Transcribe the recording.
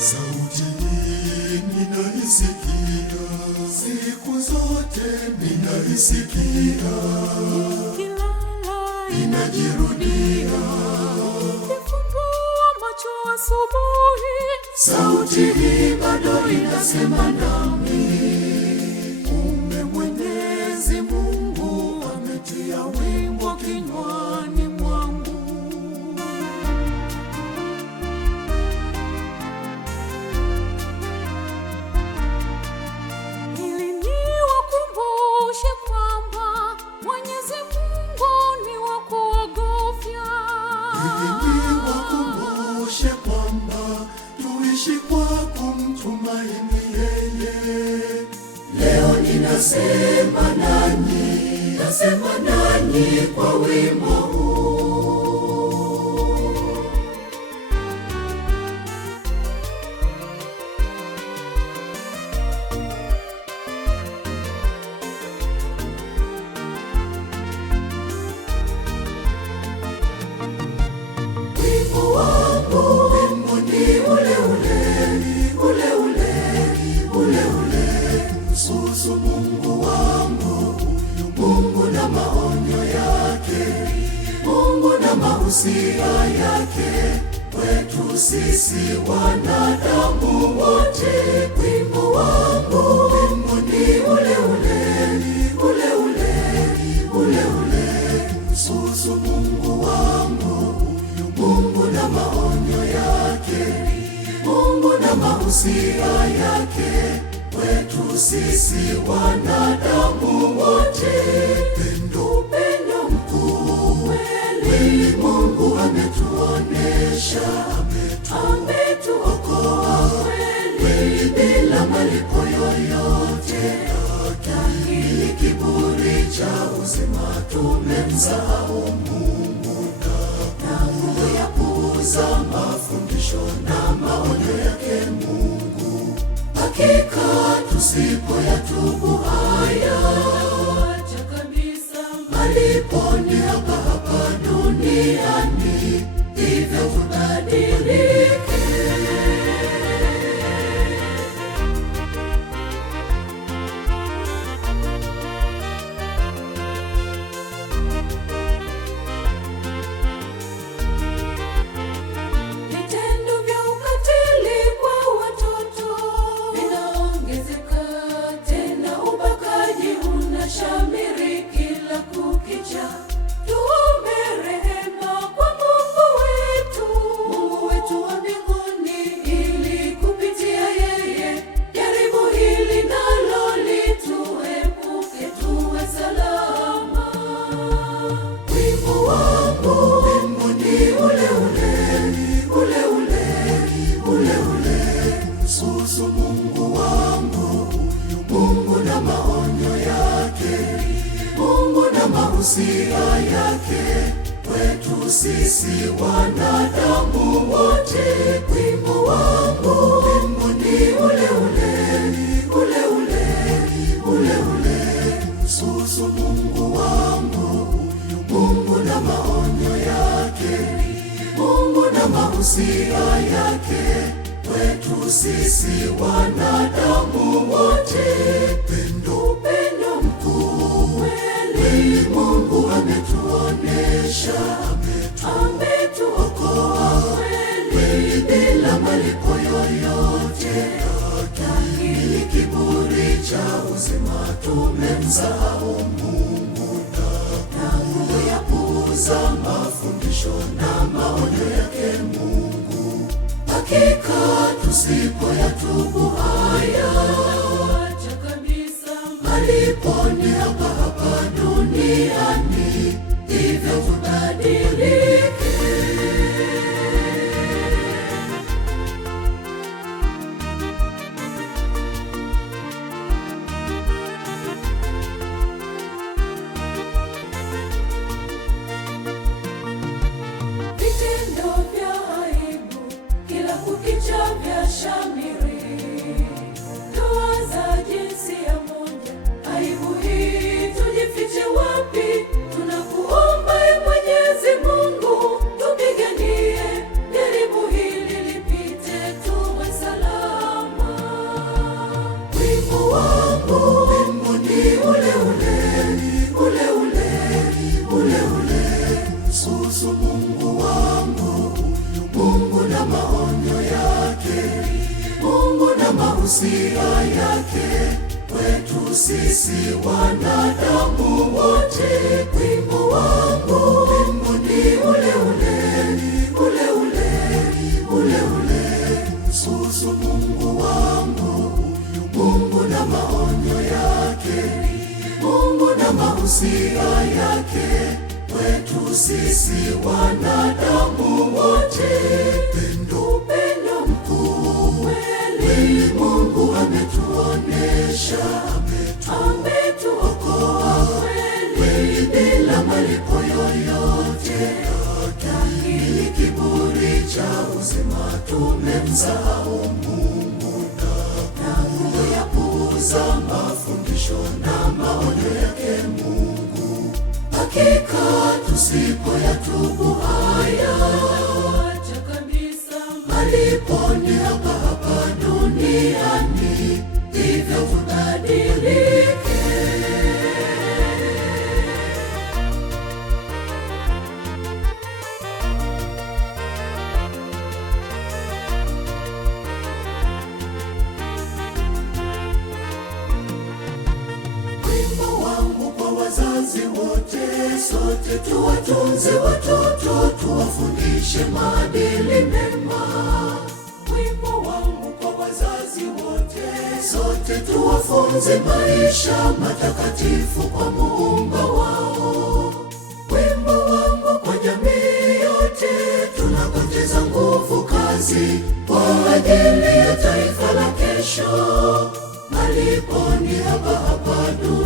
Sauti hii ninaisikia, siku zote ninaisikia, inajirudia. Nikifumbua macho asubuhi, sauti hii bado inasema nami. Kumbe Mwenyezi Mungu ametia wimbo kinywani mwangu. Ili niwakumbushe kwamba Mwenyezi Mungu ni wa kuogofya. Ili niwakumbushe kwamba tuishi kwa kumtumaini yeye. Leo ninasema nanyi kwa wimbo huu. Wimbo wangu, wimbo ni ule kuhusu Mungu wangu, Mungu na maonyo yake, Mungu na mahusia yake kwetu sisi wanadamu wote. Wimbo wangu, wimbo ni ule kuhusu Mungu wangu, Mungu na maonyo yake, Mungu na mahusia yake kwetu sisi wanadamu wote. Upendo mkuu kweli Mungu ametuonesha, ametuokoa kweli bila malipo yoyote. Lakini kiburi cha uzima tumemsahau Mungu na kuyapuuza mafundisho na maonyo yake Mungu. Hakika tusipoyatubu haya, malipo ni hapa duniani, hivyo tubadilike. Vitendo vya ukatili kwa watoto vinaongezeka, tena ubakaji unashamiri kila kukicha. Tuombe rehema kwa Mungu wetu wa mbinguni, ili kupitia yeye jaribu hili nalo lituepuke, tuwe salama. Wimbo wangu, wimbo ni ule kuhusu Mungu wangu, Mungu na maonyo yake, Mungu na mahusia yake kwetu sisi wanadamu wote. Wimbo wangu, wimbo ni ule kuhusu Mungu wangu, Mungu na maonyo yake, Mungu na mahusia yake kwetu sisi wanadamu wote. Upendo mkuu kweli Mungu ametuonesha, ametuokoa kweli bila malipo yoyote. Lakini kiburi cha uzima tumemsahau Mungu na kuyapuuza mafundisho na maonyo yake Mungu. Hakika tusipoyatubu haya, malipo ni hapa duniani, hivyo tubadilike. Vitendo vya aibu kila kukicha vya shamiri, Mungu na maonyo yake, Mungu na mahusia yake kwetu sisi wanadamu wote. Wimbo wangu ni ule ule kuhusu Mungu wangu, Mungu na maonyo yake, Mungu na mahusia yake kwetu sisi wanadamu wote. Upendo mkuu kweli Mungu ametuonesha, ametuokoa kweli bila malipo yoyote. Lakini kiburi cha uzima tumemsahau Mungu na kuyapuuza mafundisho na maonyo yake Mungu. Hakika tusipoyatubu haya, malipo ni hapa duniani, hivyo tubadilike. Wimbo wangu kwa wazazi wote, sote tuwatunze watoto, tuwafundishe maadili mema. Wimbo wangu kwa wazazi wote, sote tuwafunze maisha matakatifu kwa Muumba wao. Wimbo wangu kwa jamii yote, tunapoteza nguvu kazi kwa ajili ya taifa la kesho. Malipo ni hapa duniani.